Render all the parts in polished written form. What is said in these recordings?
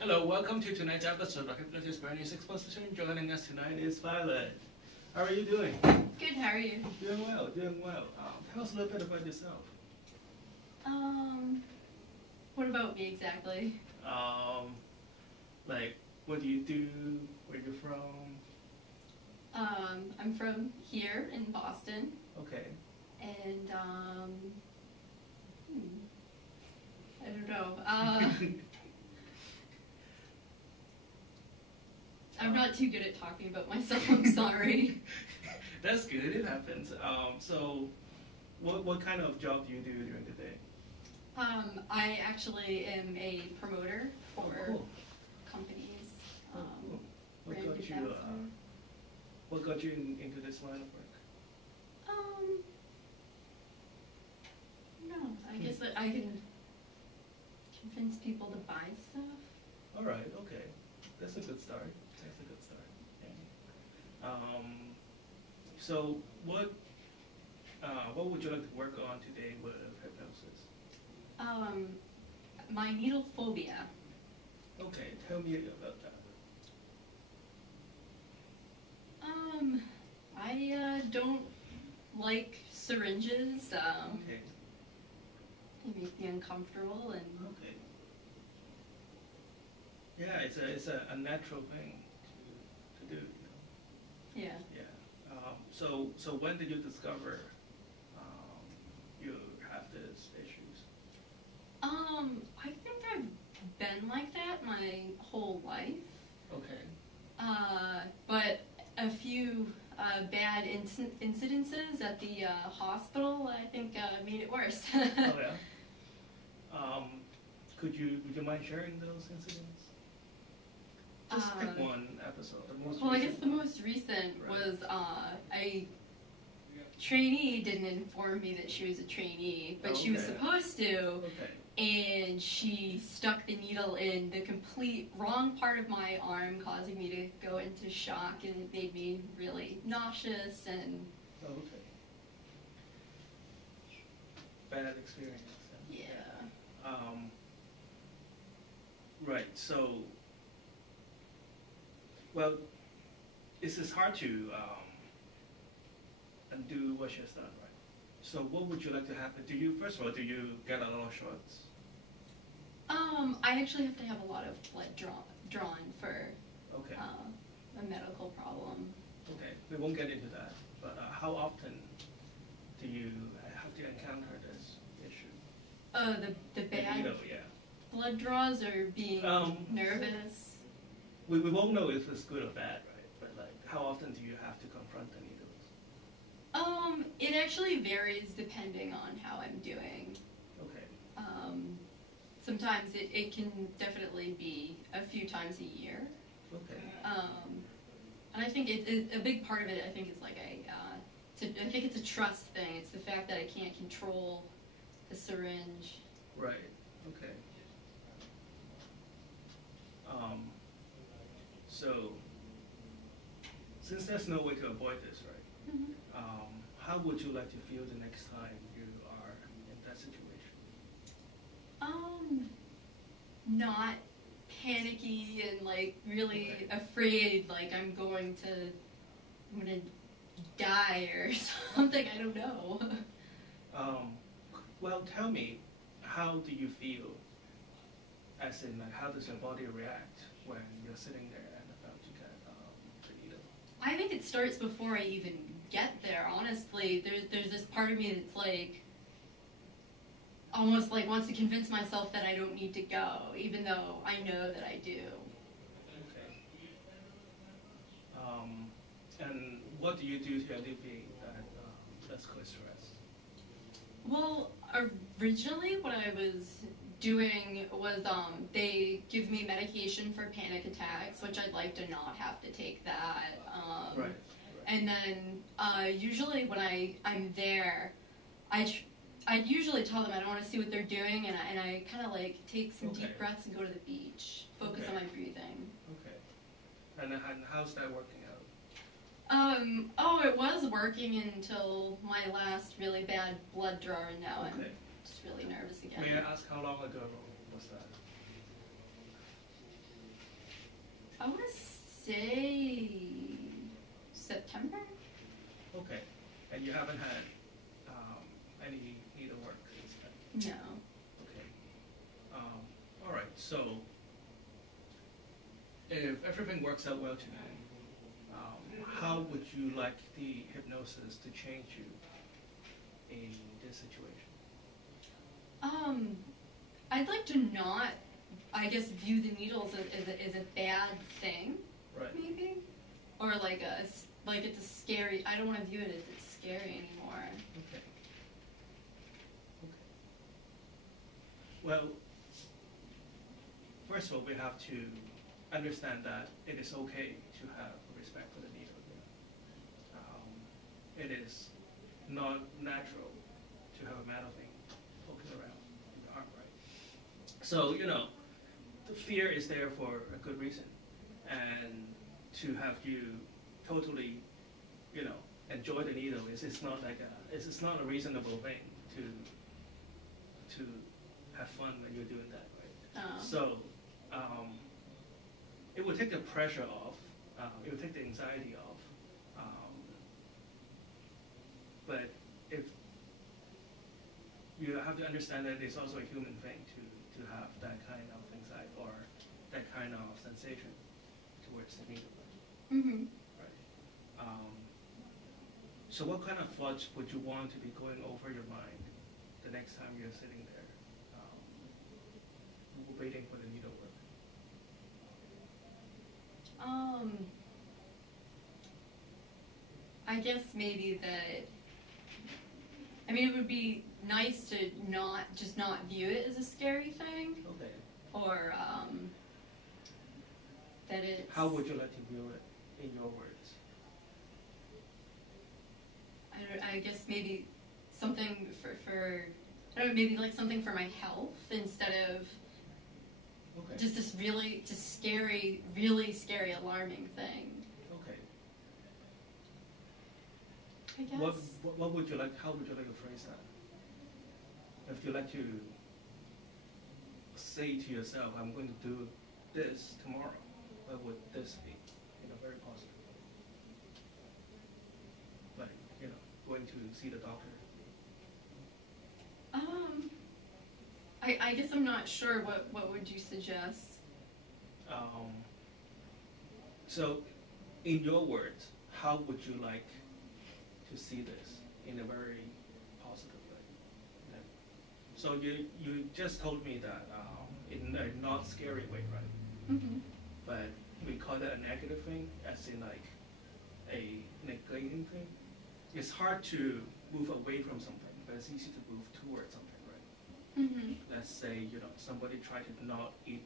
Hello, welcome to tonight's episode of Hypnotist brand new Exposition. Joining us tonight is Violet. How are you doing? Good, how are you? Doing well, doing well. Tell us a little bit about yourself. What about me exactly? Like, what do you do? Where you're from? I'm from here in Boston. Okay. And, I don't know. I'm not too good at talking about myself, I'm sorry. That's good, it happens. So, what kind of job do you do during the day? I actually am a promoter for cool. companies. Cool. brand What got you into this line of work? No, I guess that I can convince people to buy stuff. All right, okay. That's a good start. Yeah. So what would you like to work on today with hypnosis? My needle phobia. Okay, tell me about that. I don't like syringes. Okay. They make me uncomfortable and. Okay. Yeah, it's a natural thing to do. You know? Yeah. Yeah. So when did you discover you have these issues? I think I've been like that my whole life. Okay. But a few bad incidences at the hospital, I think, made it worse. Oh yeah. Would you mind sharing those incidents? Just pick one episode. Well, I guess the most recent was a trainee didn't inform me that she was a trainee, but she was supposed to, and she stuck the needle in the complete wrong part of my arm, causing me to go into shock, and it made me really nauseous and... Oh, okay. Bad experience. Yeah. Right, so... Well, it's hard to undo what she has done, right? So what would you like to happen? First of all, do you get a lot of shots? I actually have to have a lot of blood drawn for a medical problem. Okay, we won't get into that, but how often do you have to encounter this issue? The bad needle, yeah. blood draws or being nervous? We won't know if it's good or bad, right? But like, how often do you have to confront the needles? It actually varies depending on how I'm doing. Okay. Sometimes it can definitely be a few times a year. Okay. And I think a big part of it, I think, is like I think it's a trust thing. It's the fact that I can't control the syringe. Right. Okay. So, since there's no way to avoid this, right? Mm-hmm. How would you like to feel the next time you are in that situation? Not panicky and like really afraid, like I'm gonna die or something. I don't know. Well, tell me, how do you feel? As in, like, how does your body react when you're sitting there and about to get the needle? I think it starts before I even get there, honestly. There's this part of me that's like, almost like wants to convince myself that I don't need to go, even though I know that I do. Okay. And what do you do to alleviate that stress? Well, originally what I was doing was they give me medication for panic attacks, which I'd like to not have to take that. Right. And then usually when I'm there, I'd usually tell them I don't want to see what they're doing, and I kind of like take some deep breaths and go to the beach, focus on my breathing. Okay. And how's that working out? It was working until my last really bad blood draw, and now I'm just really nervous again. May I ask how long ago was that? say September. Okay. And you haven't had any needlework since then? No. Okay. All right. So, if everything works out well today, how would you like the hypnosis to change you in this situation? I'd like to not, I guess, view the needles as a bad thing, Right. maybe, or like it's a scary. I don't want to view it as it's scary anymore. Okay. Okay. Well, first of all, we have to understand that it is okay to have respect for the needle. It is not natural to have a metal thing poking around in the arm, right? So, the fear is there for a good reason. And to have you totally, enjoy the needle it's not like it's not a reasonable thing to have fun when you're doing that, right? So, it will take the pressure off. It will take the anxiety off. But if you have to understand that it's also a human thing to have that kind of anxiety or that kind of sensation towards the needle. Mm-hmm. Right. So what kind of thoughts would you want to be going over your mind the next time you're sitting there waiting for the needlework? I guess maybe that. I mean, it would be nice to not view it as a scary thing. Okay. Or that it's. How would you like to view it in your words? I guess maybe something for I don't know, maybe like something for my health instead of just this really scary, alarming thing. Okay. I guess. What would you like? How would you like to phrase that? If you like to say to yourself, "I'm going to do this tomorrow," what would this be? Very positive. Like going to see the doctor. I guess I'm not sure. What would you suggest? So, in your words, how would you like to see this in a very positive way? Okay. So you just told me that in a not scary way, right? Mm-hmm. But we call that a negative thing, as in like a negating thing. It's hard to move away from something, but it's easy to move towards something, right? Mm-hmm. Let's say somebody tried to not eat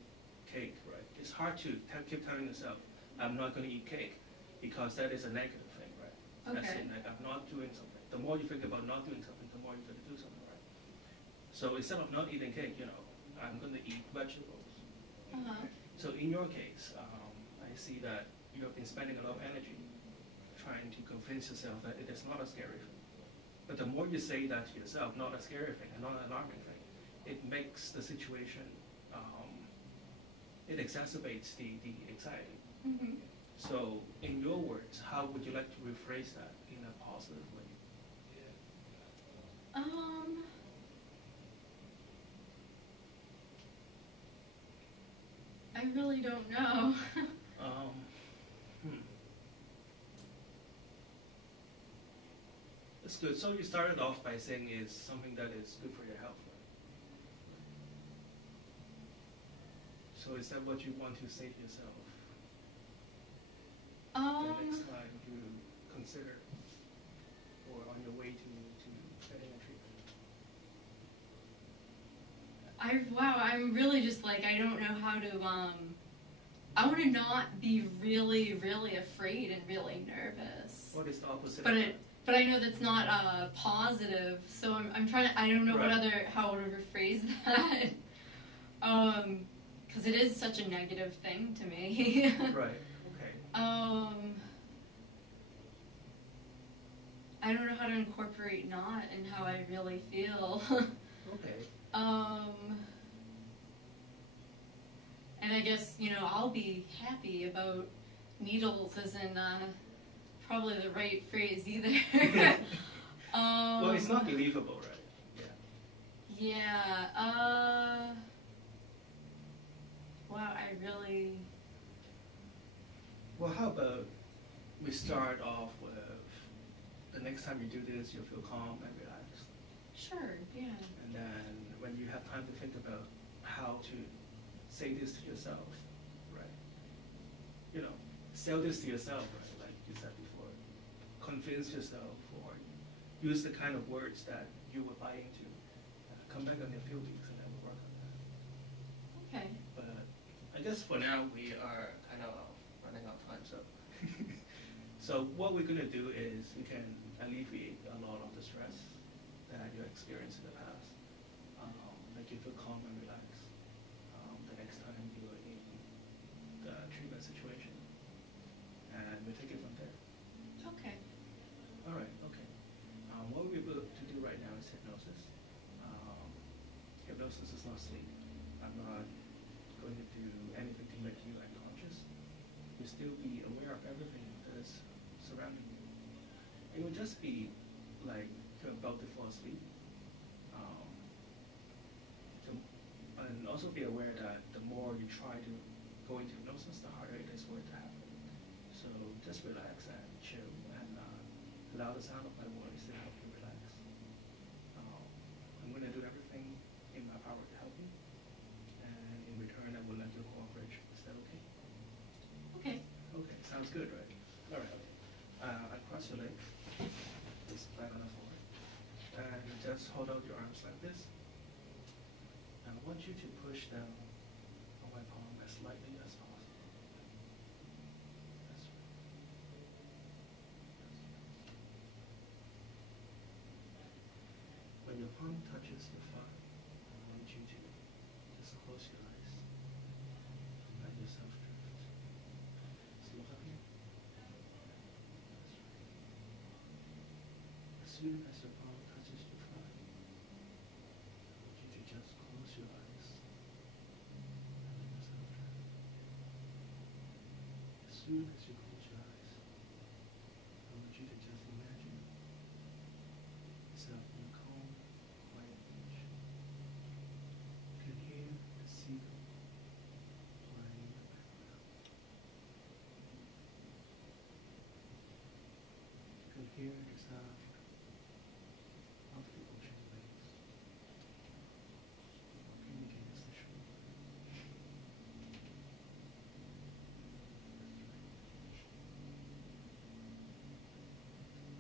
cake, right? It's hard to keep telling yourself, "I'm not going to eat cake," because that is a negative thing, right? Okay. As in, like, I'm not doing something. The more you think about not doing something, the more you're going to do something, right? So instead of not eating cake, I'm going to eat vegetables. Uh-huh. So in your case, I see that you have been spending a lot of energy trying to convince yourself that it is not a scary thing. But the more you say that to yourself, not a scary thing, and not an alarming thing, it makes the situation, it exacerbates the anxiety. Mm-hmm. So in your words, how would you like to rephrase that in a positive way? I really don't know. That's good. So you started off by saying it's something that is good for your health, right? So is that what you want to say to yourself the next time you consider or on your way to getting a treatment? I'm really just like, I don't know how to, I want to not be really, really afraid and really nervous. What is the opposite But of that? But I know that's not positive, so I'm trying to, I don't know how to rephrase that. Because it is such a negative thing to me. Right, okay. I don't know how to incorporate not and how I really feel. Okay. And I guess, I'll be happy about needles isn't probably the right phrase either. Well, it's not believable, right? Yeah. Yeah. Wow, I really... Well, how about we start off with the next time you do this, you'll feel calm and relaxed. Sure, yeah. And then when you have time to think about how to say this to yourself, right? You know, sell this to yourself, right? Like you said before. Convince yourself or use the kind of words that you would buy into. Come back in a few weeks and then we'll work on that. Okay. But I guess for now we are kind of running out of time, so. So what we're going to do is we can alleviate a lot of the stress that you experienced in the past. Make you feel calm and relaxed the next time you are in the treatment situation. And we'll take it from there. Okay. All right, okay. What we're able to do right now is hypnosis. Hypnosis is not sleep. I'm not going to do anything to make you unconscious. You'll still be aware of everything that's surrounding you. It will just be like you're about to fall asleep. And also be aware that the more you try to go into hypnosis, the harder it is for it to happen. So just relax and chill and allow the sound of my voice to help you relax. I'm going to do everything in my power to help you. And in return, I will let you cooperate. Is that okay? Okay. Okay, sounds good, right? All right. I cross your legs. Just flat on the floor. And just hold out your arms like this. And I want you to push down on my palm as lightly as possible. That's right. When your palm touches the thigh, I want you to just close your eyes and let yourself drift. Just look up here. That's right. As soon as your palm touches your thigh, I want you to just close your eyes and let yourself drift. As soon as you close your eyes, I want you to just imagine yourself in a calm, quiet beach. You can hear the seagull flying in the background. You can hear the sound of the ocean waves walking against the shore.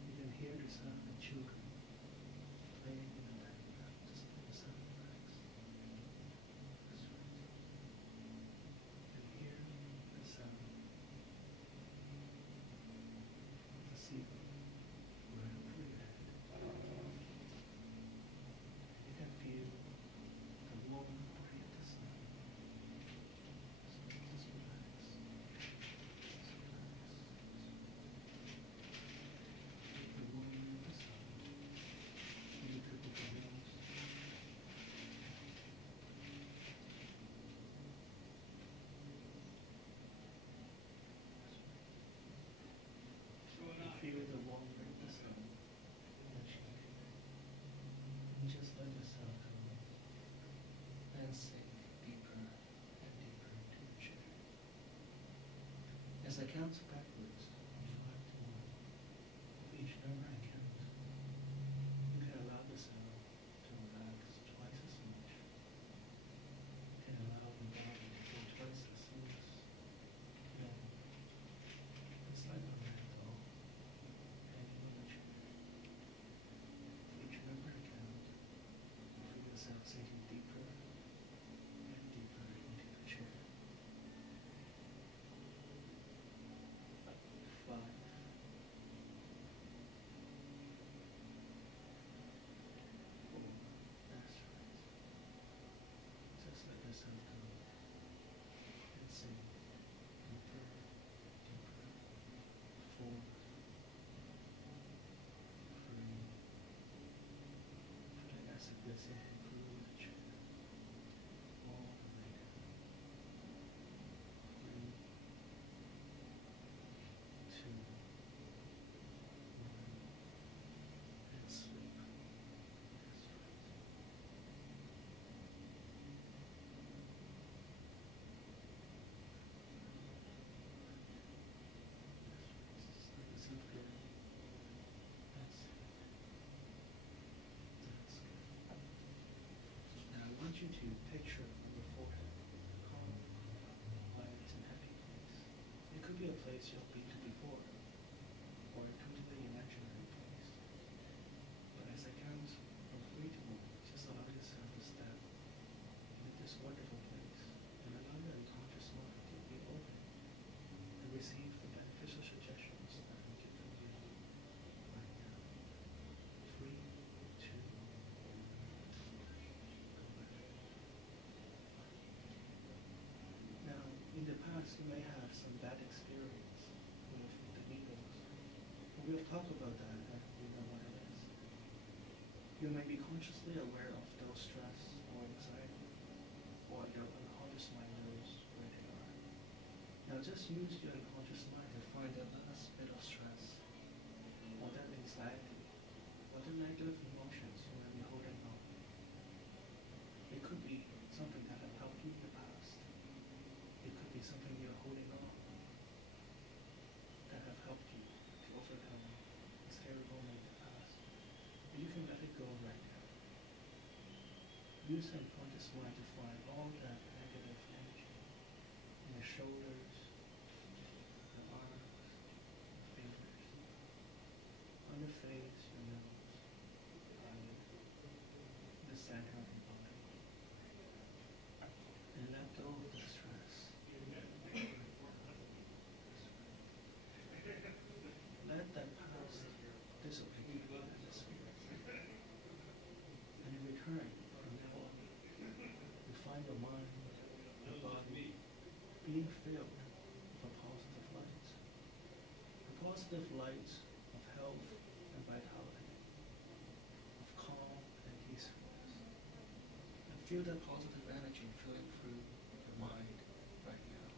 You can hear the sound of children playing in the background. Just let the sound relax. That's right. You can hear the sound of the seagull right over your head. You can feel the warm body of the sun. So just relax. Just relax. The warm of the sun. You could look at your nose. You feel the warm of the sun in your cheek. And just let yourself go and sink deeper and deeper into the chair. As I count backwards from 5 to 1, with each number I count, you can allow yourself to relax twice as much. You can allow your body to feel twice as loose. Then, it's like a ragdoll hanging on the chair. Each number I count, you feel yourself sinking deeper and deeper into the chair. 5, 4, 3, 2, 1. be a place you've been to before, or a totally imaginary place. But as I count from 3 to 1, just allow yourself to step into this wonderful place and allow your unconscious mind to be open and receive the beneficial suggestions that I'm giving you right now. 3, 2, 1. Now, in the past, you may have some bad experience with the needles. We'll talk about that and we know what it is. You may be consciously aware of those stress or anxiety, or your unconscious mind knows where they are. Now just use your unconscious mind to find that last bit of stress, or that anxiety, or the negative emotions you may be holding on. It could be something that has helped you in the past. It could be something you're holding on that have helped you to overcome a scary moment in the past. You can let it go right now. Use your unconscious mind to find all that negative energy in your shoulders, your arms, your fingers, on your face, your nose, eyelid, the center of your body. And let go of the stress. Let that past dissipate in the atmosphere. And in return, from now on, you find your mind, your body, being filled with a positive light. A positive light of health and vitality, of calm and peacefulness. And feel that positive energy flowing through your mind right now.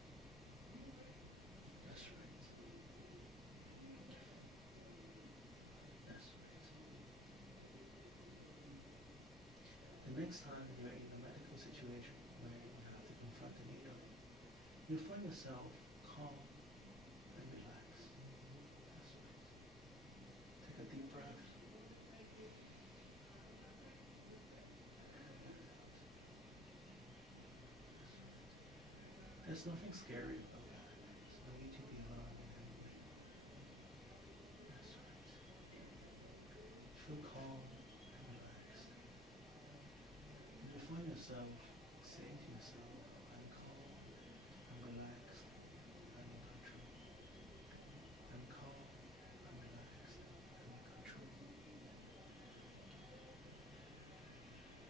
That's right. That's right. The next time you're in a medical situation where you have to confront the needle, you'll find yourself calm and relaxed. That's right. Take a deep breath. There's nothing scary about that. There's no need to be alarmed in any way. That's right. Feel calm and relaxed. And you find yourself saying to yourself, I'm calm, I'm relaxed, I'm in control. I'm calm, I'm relaxed, I'm in control.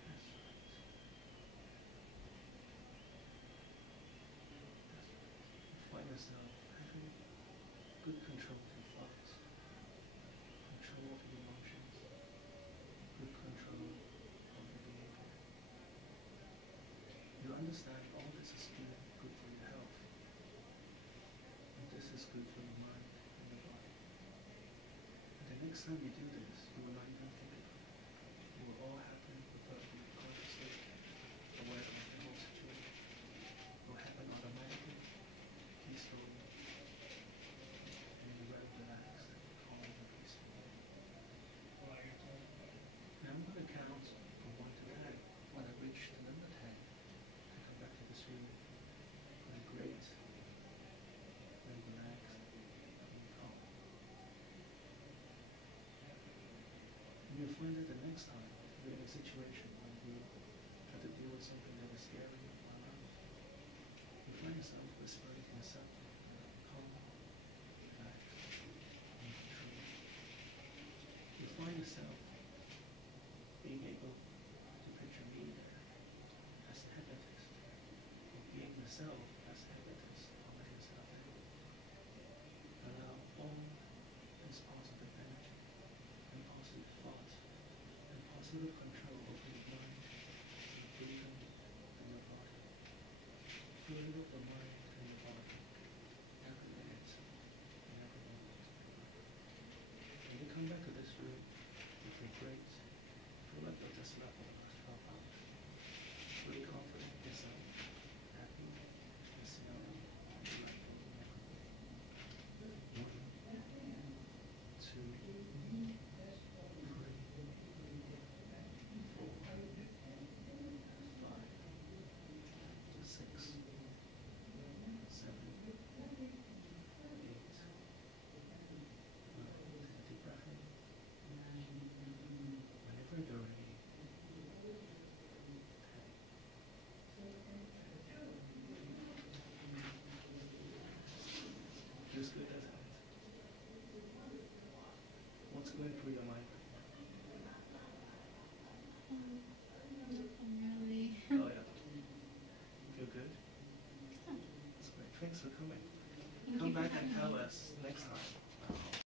That's right. Find yourself having good control of your thoughts, control of your emotions, good control of your behavior. You understand all this is good for your health, and this is good for your mind and your body. And the next time you do this, you will not even think about it. It will all happen without you consciously aware of the whole situation. It will happen automatically, peacefully, and you're very relaxed, calm, and peaceful. Now I'm going to count from 1 to 10. When I reach the number 10, I come back to this room. I'm great, I'm relaxed, I'm calm. 1, 2, 3, 4, 5, 6, 7, 8, 9, 10. feels good, doesn't it? What's going through your mind? Really. Oh yeah. Feel good? That's great. Thanks for coming. Come back and tell us next time.